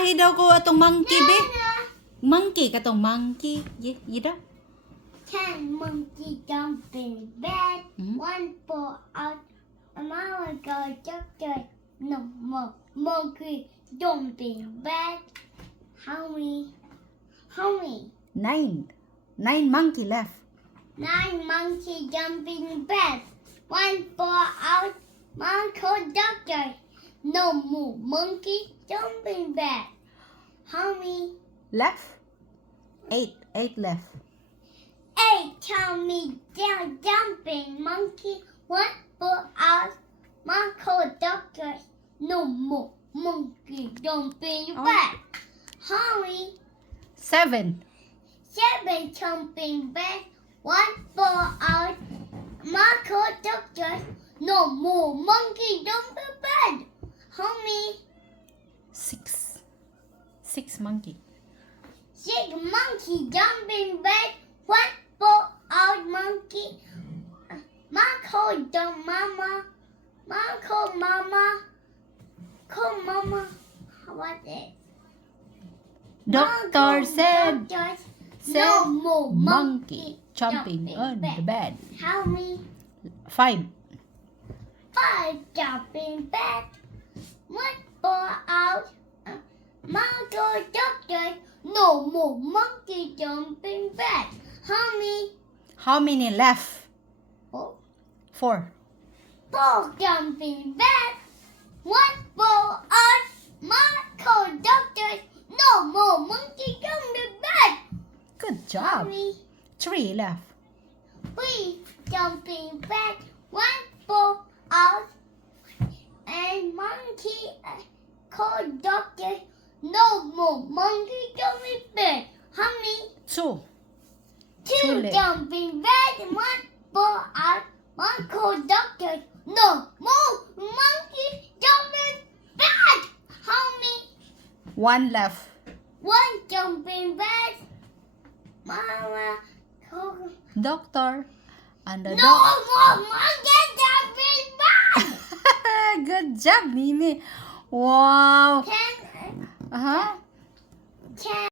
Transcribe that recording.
Babasahin daw ko atong monkey, be. Monkey, katong monkey. Yi daw. 10 monkey jump in bed. Mhm. One fall out. A mama go doctor. No more monkey jump in bed. How many? 9. 9 monkey left. 9 monkey jump in bed. One fall out. Mama go doctor. No more monkey jump in bed. How many? Left? 8. 8 left. 8 tell me down jumping monkey. One fall out. Mama go doctor. No more monkey jumping Oh. bed. How many? 7. 7 jumping bed. One fall out. Marco doctor. No more monkey jumping bed. How many? 6. 6 monkey. 6 monkey jumping bed. One fall out monkey. Marco the mama. Marco mama. Call mama. What is? Doctor said no more monkey jumping on the bed. How many? 5. 5 jumping bed. One fall out. Marco doctor. No more monkey jumping bed. How many? How many left? Oh, 4. 4 jumping bed. One fall out. Marco doctor. No more monkey jumping bed. Good How job. many? 3 left. 3 jumping bed. One fall out. And monkey called doctor. No more monkey jumping bed. How many? 2. 2 Two left. jumping bed. One fall out. One called doctor. No more monkey jumping bed. How many? 1 left. 1 jumping bed. Mama called. Doctor. And the No more monkey jumping bed. Good job, Mimi. Wow. 10. Uh-huh. 10.